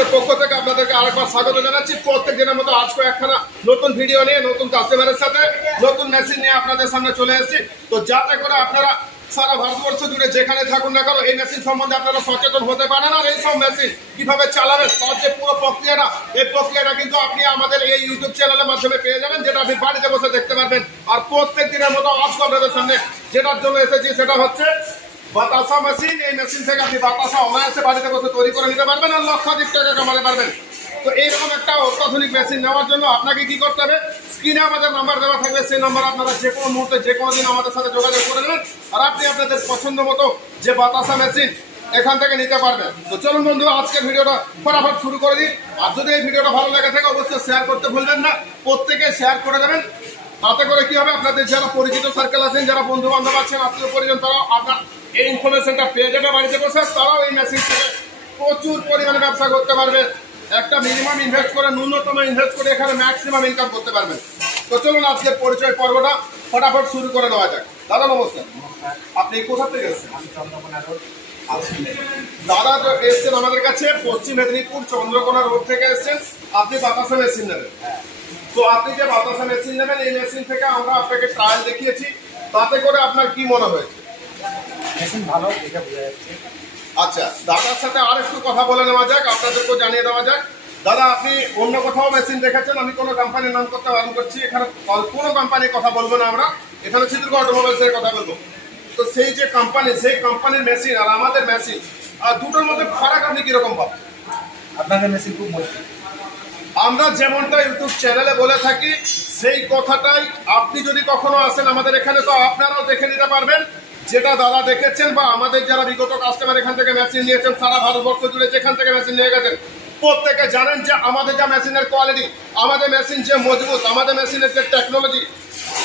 মোটরসের পক্ষ থেকে আপনাদেরকে আরেকবার স্বাগত জানাচ্ছি। প্রত্যেক দিনের মতো আজকে একখানা নতুন ভিডিও নিয়ে নতুন কাস্টমারের সাথে নতুন মেশিন নিয়ে আপনাদের সামনে চলে এসেছি। তো যাতে করে আপনারা সারা ভারতবর্ষ জুড়ে যেখানে থাকুন না কেন এই মেশিন সম্বন্ধে আপনারা সচেতন হতে পারেন। আর এই সব মেশিন কিভাবে চালাবেন তার যে পুরো প্রক্রিয়াটা, এই প্রক্রিয়াটা কিন্তু আপনি আমাদের এই ইউটিউব চ্যানেলের মাধ্যমে পেয়ে যাবেন, যেটা আপনি বাড়িতে বসে দেখতে পারবেন। আর প্রত্যেক দিনের মতো আজকে আপনাদের সামনে যেটার জন্য এসেছি সেটা হচ্ছে বাতাসা মেশিন। এই মেশিন থেকে আপনি বাতাসা অনায়াসে বাড়িতে বসে তৈরি করে নিতে পারবেন আর লক্ষাধিক টাকা কামাতে পারবেন। তো এইরকম একটা অত্যাধুনিক মেশিন নেওয়ার জন্য আপনাকে কি করতে হবে, স্ক্রিনে আমাদের নাম্বার দেওয়া থাকবে, সেই নাম্বার আপনারা যে কোনো মুহূর্তে যে কোনো দিন আমাদের সাথে যোগাযোগ করে নেবেন আর আপনি আপনাদের পছন্দ মতো যে বাতাসা মেশিন এখান থেকে নিতে পারবেন। তো চলুন বন্ধু, আজকের ভিডিওটা ফটাফট শুরু করে দিই। আর যদি এই ভিডিওটা ভালো লেগে থাকে অবশ্যই শেয়ার করতে ভুলবেন না, প্রত্যেকে শেয়ার করে দেবেন। তাতে করে কি হবে, আপনাদের যারা পরিচিত সার্কেল আছেন, যারা বন্ধু বান্ধব আছেন, আত্মীয় পরিজন, তারাও আপনার এই ইনফরমেশনটা পেয়ে যাবে বাড়িতে বসে, তারাও এই মেশিন থেকে প্রচুর পরিমাণে ব্যবসা করতে পারবে। একটা মিনিমাম ইনভেস্ট করে, ন্যূনতম ইনভেস্ট করে এখানে ম্যাক্সিমাম ইনকাম করতে পারবেন। তো চলুন আজকের পরিচয় পর্বটা ফটাফট শুরু করে দেওয়া যাক। দাদা নমস্কার, আপনি কোথা থেকে এসেছেন? দাদা এসছেন আমাদের কাছে পশ্চিম মেদিনীপুর চন্দ্রকোনা রোড থেকে এসছেন। আপনি বাতাসা মেশিন নেবেন। তো আপনি যে বাতাসা মেশিন নেবেন, এই মেশিন থেকে আমরা আপনাকে ট্রায়াল দেখিয়েছি, তাতে করে আপনার কি মনে হয়েছে? মেশিন ভালো, এটা বোঝা যাচ্ছে। আচ্ছা, দাদার সাথে আর একটু কথা বলে নেওয়া যাক, আপনাদেরকেও জানিয়ে দেওয়া যাক। দাদা, আপনি অন্য কোথাও মেশিন দেখেছেন? আমি কোনো কোম্পানির নাম করতে বারণ করছি, এখানে কোনো কোম্পানির কথা বলবো না, আমরা এখানে চিত্রক অটোমোবাইলসের কথা বলবো। তো সেই যে কোম্পানি, সেই কোম্পানির মেশিন আর আমাদের মেশিন, আর দুটোর মধ্যে ফারাক আপনি কিরকম পাবেন? আপনাদের মেশিন খুব মজবুত। আমরা যেমনটা ইউটিউব চ্যানেলে বলে থাকি সেই কথাটাই আপনি যদি কখনো আসেন আমাদের এখানে, তো আপনারাও দেখে নিতে পারবেন যেটা দাদা দেখেছেন, বা আমাদের যারা বিগত কাস্টমার এখান থেকে মেশিন নিয়েছেন সারা ভারতবর্ষ জুড়ে যেখান থেকে মেশিন নিয়ে গেছেন, প্রত্যেকে জানেন যে আমাদের যা মেশিনের কোয়ালিটি, আমাদের মেশিন যে মজবুত, আমাদের মেশিনের যে টেকনোলজি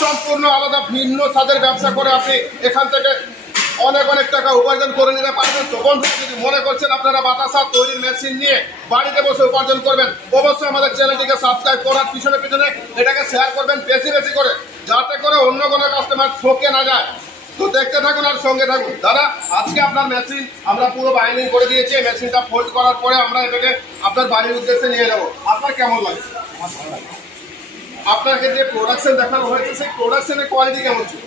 সম্পূর্ণ আলাদা, ভিন্ন স্বাদের ব্যবসা করে আপনি এখান থেকে অনেক অনেক টাকা উপার্জন করে নিতে পারবেন। তো বন্ধু, যদি মনে করছেন আপনারা বাতাসা তৈরির মেশিন নিয়ে বাড়িতে বসে উপার্জন করবেন, অবশ্যই আমাদের চ্যানেলটিকে সাবস্ক্রাইব করার পিছনে পিছনে এটাকে শেয়ার করবেন বেশি বেশি করে, যাতে করে অন্য কোনো কাস্টমার ঠকে না যায়। তো দেখতে থাকুন আর সঙ্গে থাকুন। দাদা, আজকে আপনার মেশিন আমরা পুরো বাইন্ডিং করে দিয়েছি। মেশিনটা ফোল্ড করার পরে আমরা এটাকে আপনার বাড়ির উদ্দেশ্যে নিয়ে যাবো। আপনার কেমন লাগছে? আমার ভালো লাগে। আপনাকে যে প্রোডাকশন দেখানো হয়েছে সেই প্রোডাকশনের কোয়ালিটি কেমন ছিল?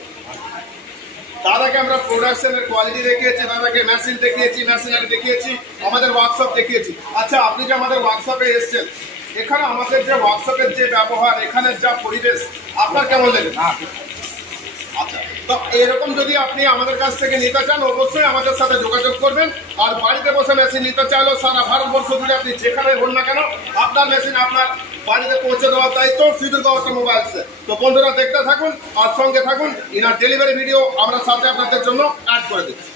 দাদাকে আমরা প্রোডাকশনের কোয়ালিটি দেখিয়েছি, দাদাকে মেশিন দেখিয়েছি, মেশিনারি দেখিয়েছি, আমাদের ওয়ার্কশপ দেখিয়েছি। আচ্ছা, আপনি যে আমাদের ওয়ার্কশপে এসেছেন, এখানে আমাদের যে ওয়ার্কশপের যে ব্যবহার, এখানের যা পরিবেশ, আপনার কেমন লেগেছে? আচ্ছা, তো এরকম যদি আপনি আমাদের কাছ থেকে নিতে চান অবশ্যই আমাদের সাথে যোগাযোগ করবেন। আর বাড়িতে বসে মেশিন নিতে চাইলেও সারা ভারতবর্ষ জুড়ে আপনি যেখানে হন না কেন, আপনার মেশিন আপনার বাড়িতে পৌঁছে দেওয়ার দায়িত্ব চিত্রক অটোমোবাইলসে। তো বন্ধুরা দেখতে থাকুন আর সঙ্গে থাকুন, ইনার ডেলিভারি ভিডিও আমরা সাথে আপনাদের জন্য অ্যাড করে দিচ্ছি।